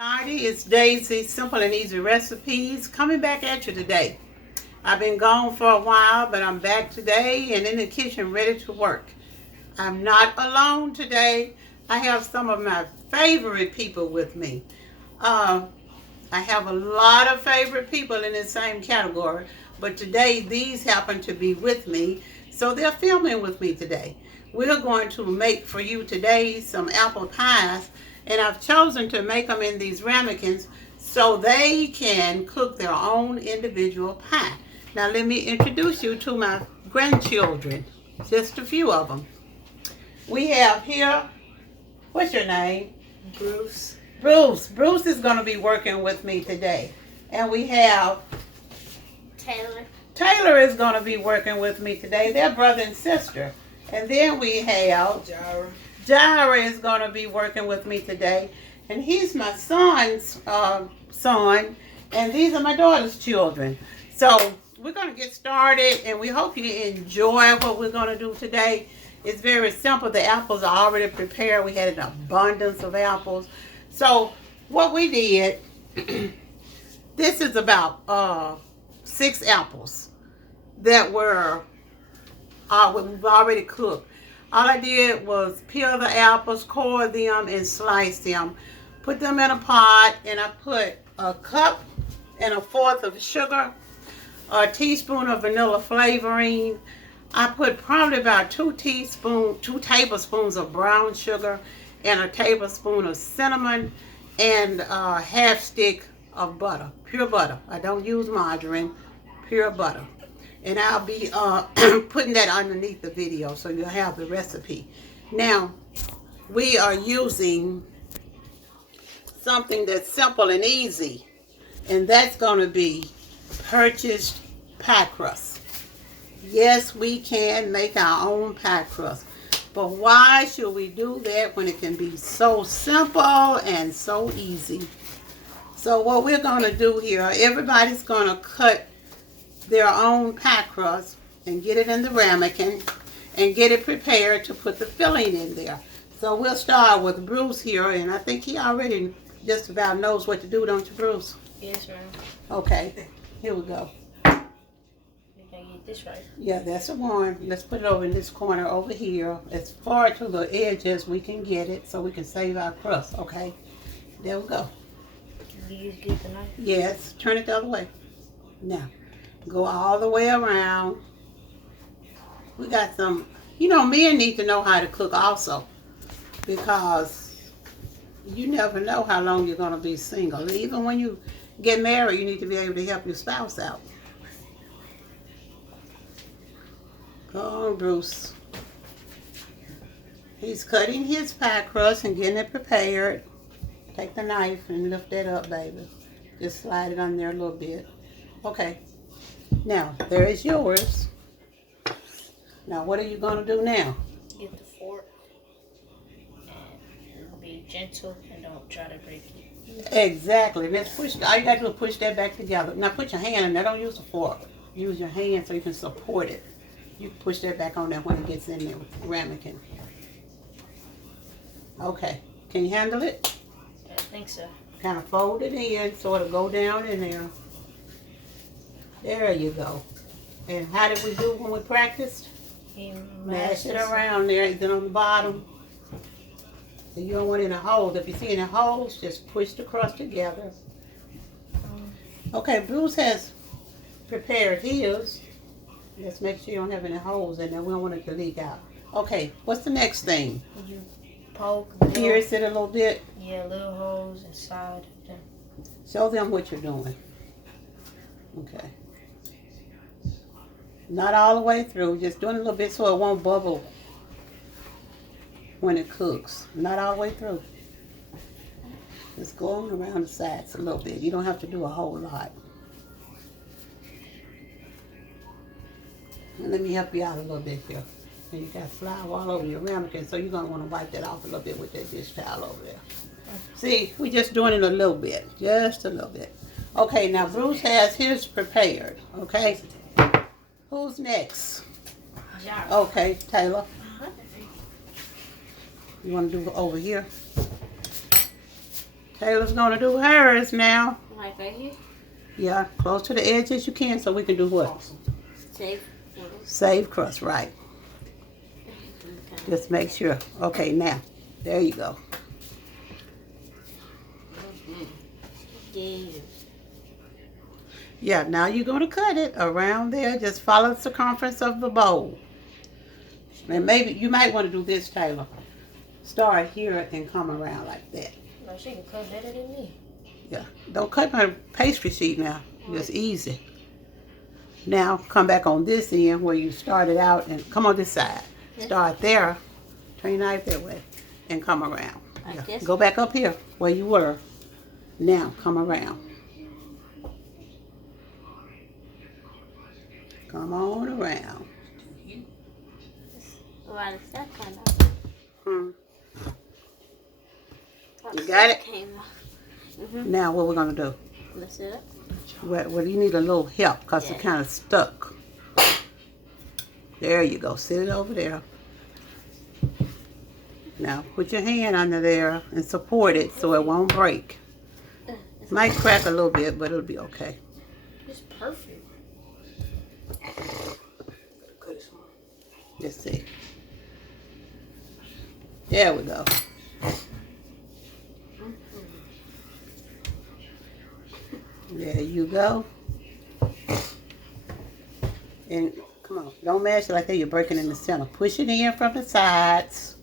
Alrighty, it's Daisy, Simple and Easy Recipes, coming back at you today. I've been gone for a while, but I'm back today and in the kitchen ready to work. I'm not alone today. I have some of my favorite people with me. I have a lot of favorite people in the same category, but today these happen to be with me, so they're filming with me today. We're going to make for you today some apple pies, and I've chosen to make them in these ramekins so they can cook their own individual pie. Now let me introduce you to my grandchildren, just a few of them. We have here, what's your name? Bruce. Bruce is going to be working with me today. And we have Taylor. Taylor is going to be working with me today. They're brother and sister. And then we have Jira is going to be working with me today. And he's my son's son. And these are my daughter's children. So we're going to get started. And we hope you enjoy what we're going to do today. It's very simple. The apples are already prepared. We had an abundance of apples. So what we did, this is about 6 apples that were we've already cooked. All I did was peel the apples, core them, and slice them. Put them in a pot, and I put a cup and 1/4 of sugar, a teaspoon of vanilla flavoring. I put probably about 2 tablespoons of brown sugar and a tablespoon of cinnamon and a 1/2 stick of butter, pure butter. I don't use margarine, pure butter. And I'll be putting that underneath the video so you'll have the recipe. Now, we are using something that's simple and easy, and that's going to be purchased pie crust. Yes, we can make our own pie crust. But why should we do that when it can be so simple and so easy? So what we're going to do here, everybody's going to cut their own pie crust and get it in the ramekin and get it prepared to put the filling in there. So we'll start with Bruce here, and I think he already just about knows what to do, don't you, Bruce? Yes, ma'am. Okay, here we go. We can get this right. Yeah, that's the one. Let's put it over in this corner over here, as far to the edge as we can get it, so we can save our crust, okay? There we go. Do you get the knife? Yes, turn it the other way. Now, go all the way around. We got some, men need to know how to cook also, because you never know how long you're going to be single. Even when you get married, you need to be able to help your spouse out. Go on, Bruce. He's cutting his pie crust and getting it prepared. Take the knife and lift that up, baby. Just slide it on there a little bit. Okay. Now, there is yours. Now, what are you going to do now? Get the fork and be gentle and don't try to break it. Exactly. Let's push. All you got to do is push that back together. Now, put your hand in there. Don't use a fork. Use your hand so you can support it. You can push that back on there when it gets in there with the ramekin. Okay. Can you handle it? I think so. Kind of fold it in so it'll go down in there. There you go. And how did we do when we practiced? Mash it around there, then on the bottom. And you don't want any holes. If you see any holes, just push the crust together. Okay, Bruce has prepared his. Let's make sure you don't have any holes in there. We don't want it to leak out. Okay, what's the next thing? You poke. Pierce it a little bit. Yeah, little holes inside them. Show them what you're doing. Okay. Not all the way through, just doing a little bit so it won't bubble when it cooks. Not all the way through. Just go on around the sides a little bit. You don't have to do a whole lot. And let me help you out a little bit here. And you got flour all over your ramekin, so you're going to want to wipe that off a little bit with that dish towel over there. See, we're just doing it a little bit. Just a little bit. Okay, now Bruce has his prepared. Okay? Who's next? Okay, Taylor. You want to do over here? Taylor's gonna do hers now. Like right here? Yeah, close to the edge as you can so we can do what? Awesome. Save. Save crust, right. Just make sure. Okay, now, there you go. Yeah. Yeah, now you're gonna cut it around there. Just follow the circumference of the bowl. And maybe, you might want to do this, Taylor. Start here and come around like that. No, she can cut better than me. Yeah, don't cut my pastry sheet now. Just easy. Now come back on this end where you started out and come on this side. Start there, turn your knife that way, and come around. Like this? Go back up here where you were. Now come around. Come on around. Well, it's that kind of. Hmm. You got it? Came off. Now what we're gonna do? Let's do it. Well, you need a little help because Yeah. it's kind of stuck. There you go. Sit it over there. Now put your hand under there and support it so it won't break. Might crack a little bit, but it'll be okay. It's perfect. Cut it small. Let's see. There we go. There you go. And come on, don't mash it like that. You're breaking in the center. Push it in from the sides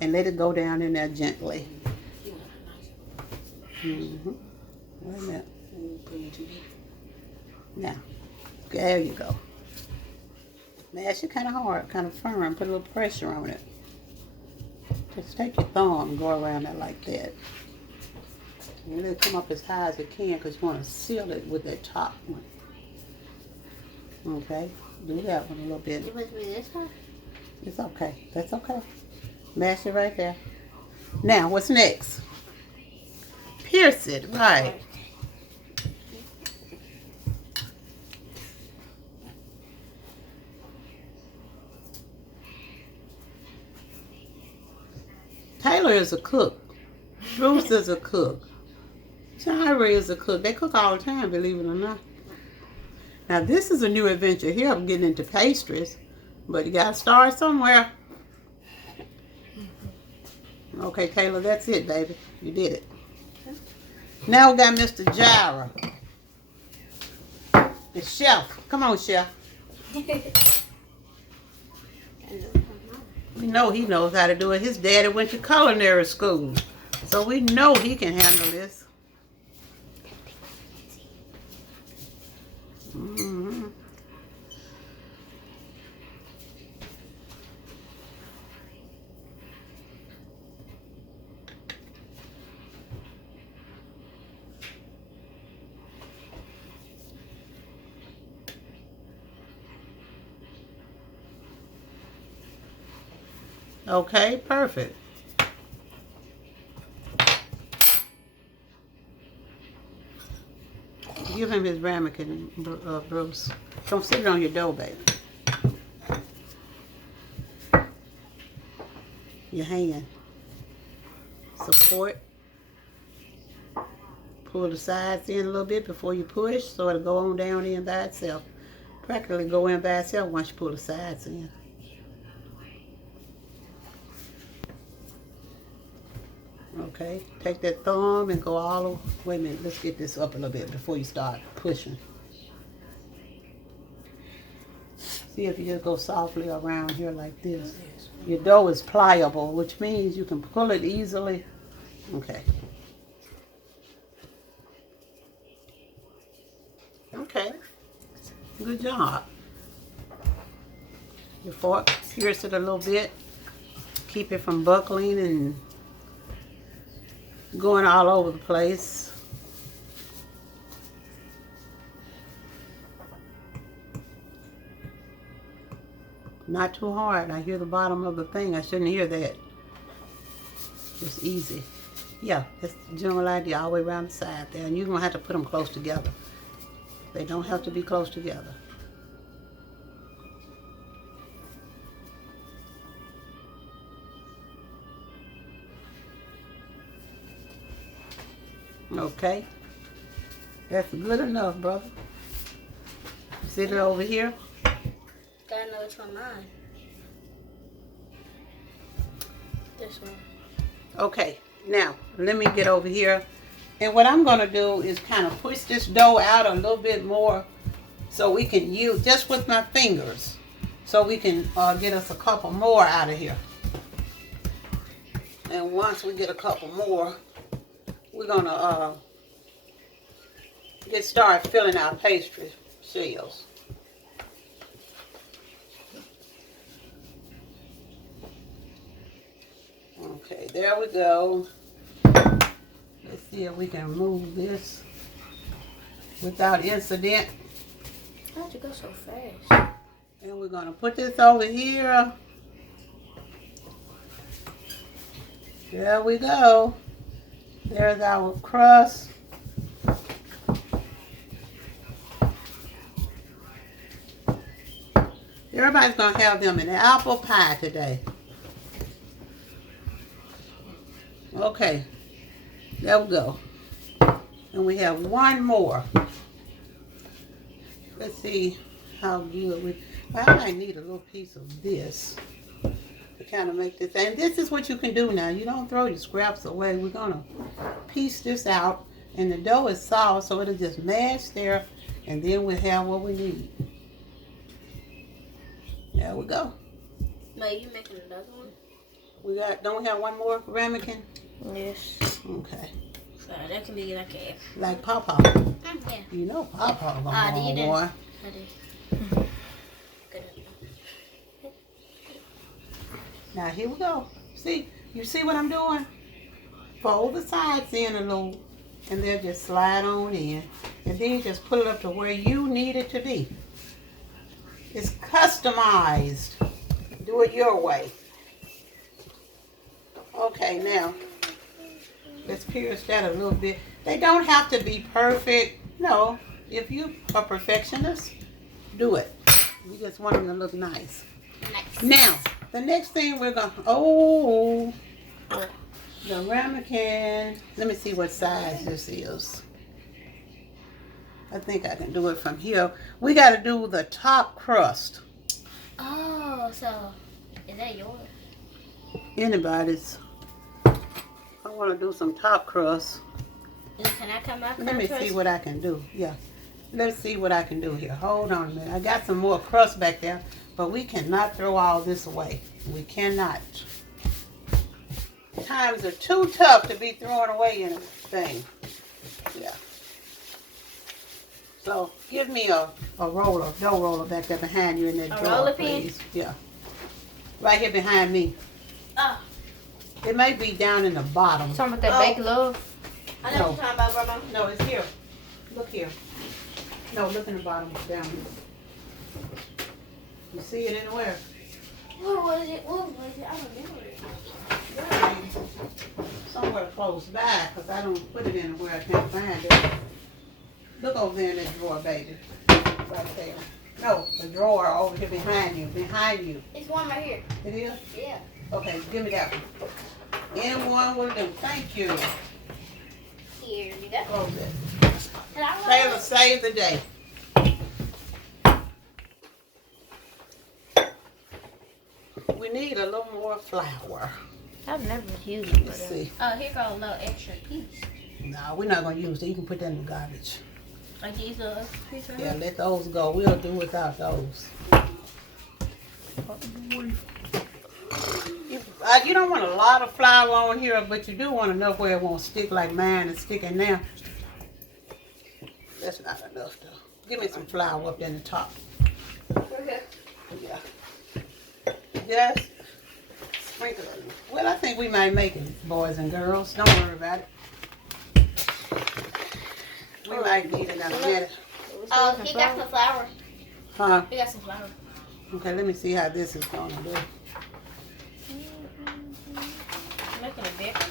and let it go down in there gently. Mm-hmm. Wait a minute. Now, there you go. Mash it kind of hard, kind of firm. Put a little pressure on it. Just take your thumb and go around it like that. And let it come up as high as it can because you want to seal it with that top one. Okay, do that one a little bit. You want me this one? It's okay. That's okay. Mash it right there. Now, what's next? Pierce it, right. Taylor is a cook. Bruce is a cook. Shira is a cook. They cook all the time, believe it or not. Now, this is a new adventure here. I'm getting into pastries. But you got to start somewhere. Okay, Taylor, that's it, baby. You did it. Now we got Mr. Jira. The chef. Come on, chef. We know he knows how to do it. His daddy went to culinary school. So we know he can handle this. Mm-hmm. Okay, perfect. Give him his ramekin, Bruce. Don't sit it on your dough, baby. Your hand. Support. Pull the sides in a little bit before you push so it'll go on down in by itself. Practically go in by itself once you pull the sides in. Okay, take that thumb and go all the way. Wait a minute, let's get this up a little bit before you start pushing. See if you just go softly around here like this. Your dough is pliable, which means you can pull it easily. Okay. Okay, good job. Your fork, pierce it a little bit. Keep it from buckling and going all over the place. Not too hard. I hear the bottom of the thing. I shouldn't hear that. Just easy. Yeah, that's the general idea all the way around the side there. And you're going to have to put them close together. They don't have to be close together. Okay. That's good enough, brother. Sit it over here. Gotta know which one mine. This one. Okay, now let me get over here. And what I'm going to do is kind of push this dough out a little bit more so we can use, just with my fingers, so we can get us a couple more out of here. And once we get a couple more, we're going to get started filling our pastry shells. Okay, there we go. Let's see if we can move this without incident. How'd you go so fast? And we're going to put this over here. There we go. There's our crust. Everybody's going to have them in apple pie today. Okay. There we go. And we have one more. Let's see how good we... I might need a little piece of this to kind of make this. And this is what you can do now. You don't throw your scraps away. We're going to piece this out. And the dough is soft, so it'll just mash there. And then we'll have what we need. There we go. Wait, you making another one? Don't we have one more ramekin? Yes. Okay. So that can be like a... Like Papa. Yeah. You know Papa gonna Ah, want you did. one. I did. Good. Now here we go. See? You see what I'm doing? Fold the sides in a little, and they'll just slide on in. And then you just put it up to where you need it to be. It's customized. Do it your way. Okay, now, let's pierce that a little bit. They don't have to be perfect. No, if you are a perfectionist, do it. We just want them to look nice. Nice. Now, the next thing we're going to, the ramekin. Let me see what size this is. I think I can do it from here. We got to do the top crust. Oh, so is that yours? Anybody's. I want to do some top crust. Can I come back? Let me see what I can do. Yeah. Let's see what I can do here. Hold on a minute. I got some more crust back there, but we cannot throw all this away. We cannot. Times are too tough to be throwing away anything. Yeah. So give me a dough roller back there behind you in that drawer, roller pin? please. Yeah. Right here behind me. Oh. It may be down in the bottom. Talking about that baked love? I know what you're talking about, Grandma. No, it's here. Look here. No, look in the bottom down here. You see it anywhere? What was it? I don't remember it. Somewhere close by, because I don't put it anywhere I can't find it. Look over there in that drawer, baby. Right there. No, the drawer over here behind you. Behind you. It's one right here. It is? Yeah. Okay, give me that one. Anyone will do. Thank you. Here you go. Close it. Taylor, save the day. We need a little more flour. I've never used it. Let's see. Oh, here goes a little extra piece. No, we're not going to use it. You can put that in the garbage. Like these little extra pieces right Yeah, here? let those go. We'll do without those. You don't want a lot of flour on here, but you do want enough where it won't stick like mine is sticking now. That's not enough, though. Give me some flour up there in the top. Okay. Yeah. Just sprinkle it. Well, I think we might make it, boys and girls. Don't worry about it. We might need it in a minute. Oh, he got some flour. Huh? He got some flour. Okay, let me see how this is going to do. Making a bigger?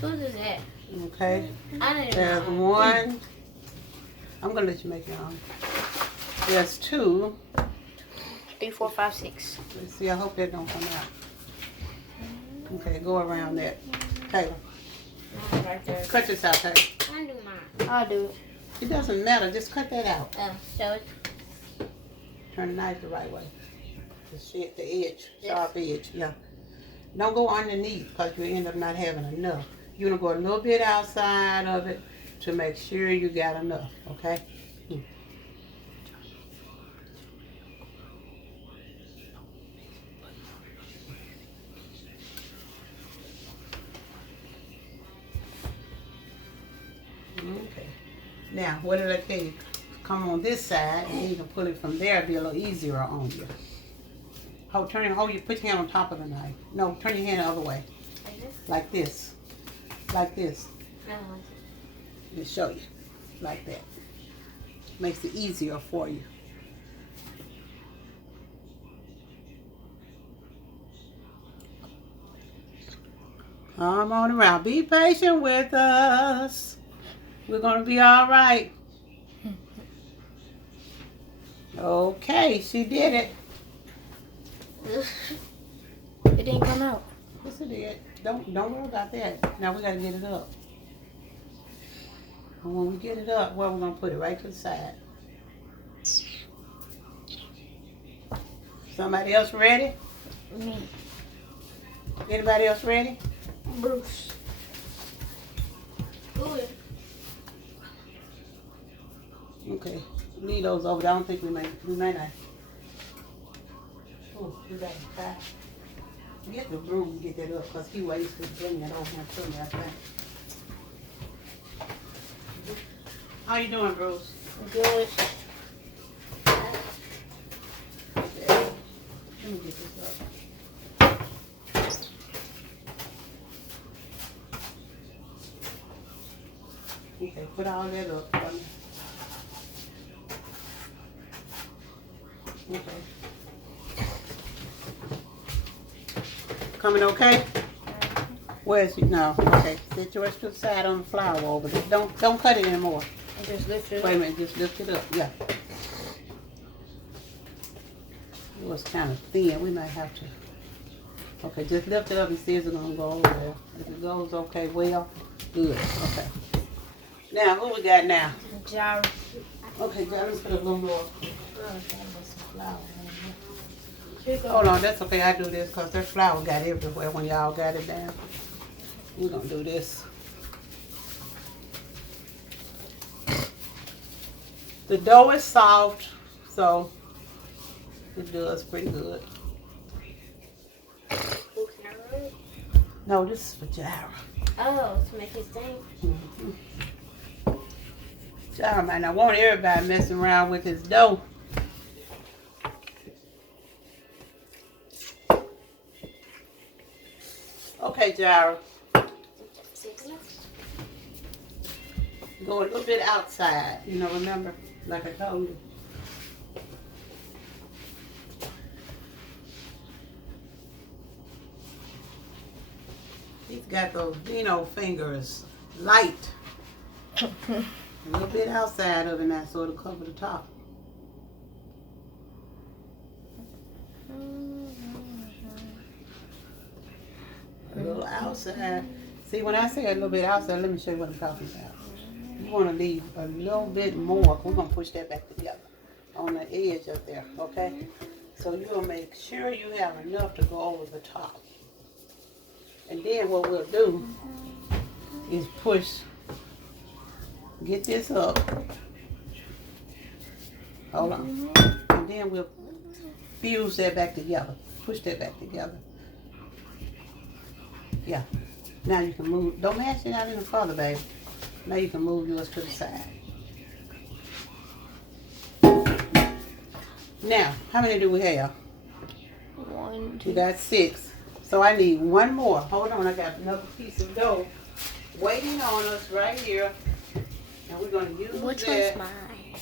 Whose is that? Okay. I didn't There's know. one. I'm going to let you make your own. There's two. 3, 4, 5, 6. Let's see, I hope that don't come out. Okay, go around that. Taylor. Mine right there. Cut this out, hey. I do mine. I'll do it. It doesn't matter. Just cut that out. So it. Turn the knife the right way. The edge, sharp edge. Yeah. Don't go underneath because you end up not having enough. You're gonna go a little bit outside of it to make sure you got enough. Okay. Okay. Now, what did I tell you? Come on this side, and you can pull it from there. It'll be a little easier on you. Hold, you put your hand on top of the knife. No, turn your hand the other way. Like this. Like this. Just show you. Like that. Makes it easier for you. Come on around. Be patient with us. We're going to be all right. Okay, she did it. It didn't come out. Yes, it did. Don't worry about that. Now we got to get it up. And when we get it up, where we're going to put it? Right to the side. Somebody else ready? Me. Anybody else ready? Bruce. Okay. Leave those over there. I don't think we may not. Oh, we got to tie. Get the broom and get that up because he waits to bring that over here to me, I think. How you doing, Bruce? Good. Okay. Let me get this up. Okay, put all that up for me. Okay. Coming okay? Where's you? No. Okay. Sit yours to the side on the flour over there. Don't cut it anymore. I just lift it Wait a up. minute. Just lift it up. Yeah. It was kind of thin. We might have to. Okay. Just lift it up and see if it's gonna go over there. If it goes okay, well, good. Okay. Now, who we got now? Jar. Okay, girl, let's put a little more. Hold on, that's okay. I do this because their flour got everywhere when y'all got it down. We're gonna do this. The dough is soft, so it does pretty good. No, this is for Jara. Oh, to make it sing. Mm-hmm. Jara might not want everybody messing around with his dough. Okay, Jara. Go a little bit outside, remember, like I told you. He's got those Dino fingers light. A little bit outside of it now so it'll cover the top. A little outside. See, when I say a little bit outside, let me show you what I'm talking about. You want to leave a little bit more. We're going to push that back together on the edge up there, okay? So you're going to make sure you have enough to go over the top. And then what we'll do is push, get this up. Hold on. And then we'll fuse that back together. Push that back together. Yeah. Now you can move. Don't mash it out any further, baby. Now you can move yours to the side. Now, how many do we have? 1, 2. We got 6. So I need one more. Hold on, I got another piece of dough waiting on us right here. And we're going to use Which that. one's mine?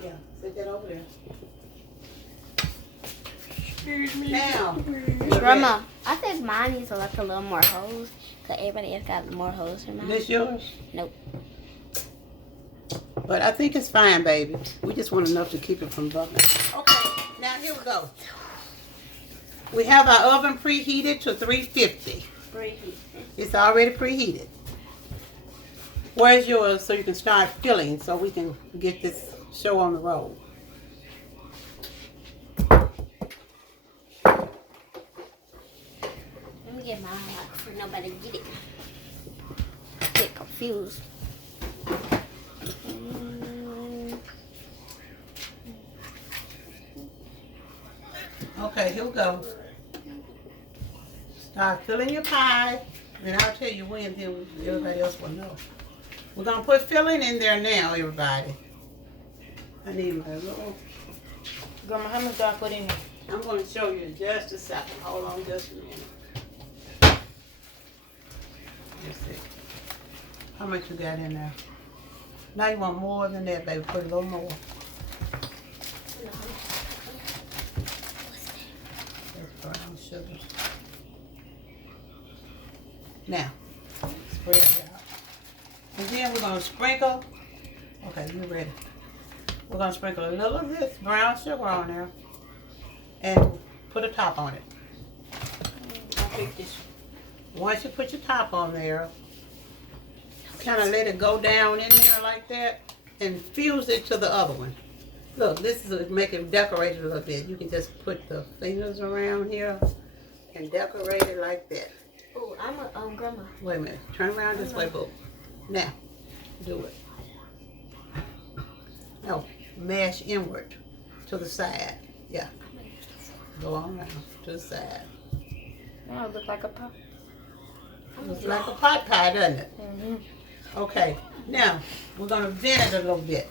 Yeah, set that over there. Excuse me. Now, Grandma, I think mine needs like a little more hose. Cause everybody else got more hose than mine. this yours? Nope. But I think it's fine, baby. We just want enough to keep it from bubbling. Okay, now here we go. We have our oven preheated to 350. Preheat. It's already preheated. Where's yours so you can start filling so we can get this show on the road? Let me get mine out for nobody to get it. Get confused. Okay, here we go. Start filling your pie, and I'll tell you when, then everybody else will know. We're gonna put filling in there now, everybody. I need my little. Grandma, how much do I put in here? I'm gonna show you in just a second. Hold on just a minute. Let's see. How much you got in there? Now you want more than that, baby. Put a little more. That's brown sugar. Now, spread it out. And then we're gonna sprinkle. Okay, you ready? We're gonna sprinkle a little of this brown sugar on there and put a top on it. I'll pick this. Once you put your top on there, kind of let it go down in there like that and fuse it to the other one. Look, this is to make it decorated a little bit. You can just put the fingers around here and decorate it like that. Oh, I'm a grandma. Wait a minute. Turn around this way, boo. Now, do it. No, mash inward to the side. Yeah. Go on around to the side. Now it look like a pop. Looks like a pot pie, doesn't it? Mm-hmm. Okay. Now, we're going to vent it a little bit.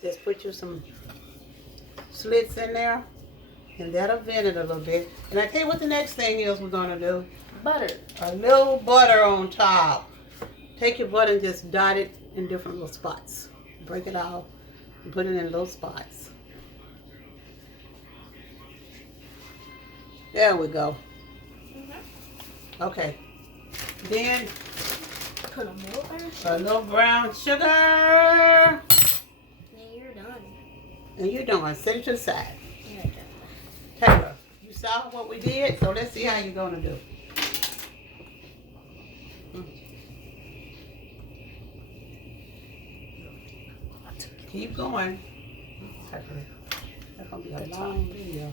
Just put you some slits in there, and that'll vent it a little bit. And I tell you what the next thing is we're going to do. Butter. A little butter on top. Take your butter and just dot it in different little spots. Break it off and put it in little spots. There we go. Okay. Then Put a more butter. a little brown sugar. Then you're done. And you're done. Set it to the side. You're done. Taylor, you saw what we did, so let's see how you're going to do. Keep going. That's going to be a long video.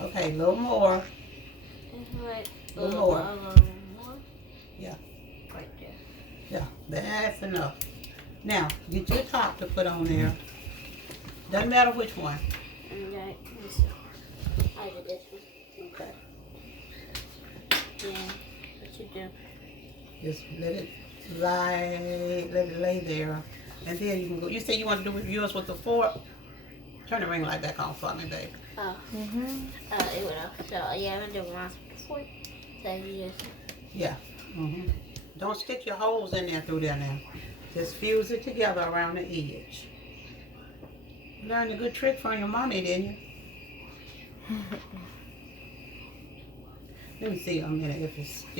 Okay, a little more. Like A little more. more. Yeah. Right there. Yeah, that's enough. Now, get your top to put on there. Doesn't matter which one. Okay. This one. I did this one. Okay. Yeah. What you do? Just let it lay there. And then you can go. You say you want to do yours with the fork? Turn the ring light back on for me, baby. Oh. Mm-hmm. It went off. So, yeah, I'm going to do mine before. So, you just. Yeah. Don't stick your holes in there through there now. Just fuse it together around the edge. You learned a good trick from your mommy, didn't you? Let me see a minute if it's sticking.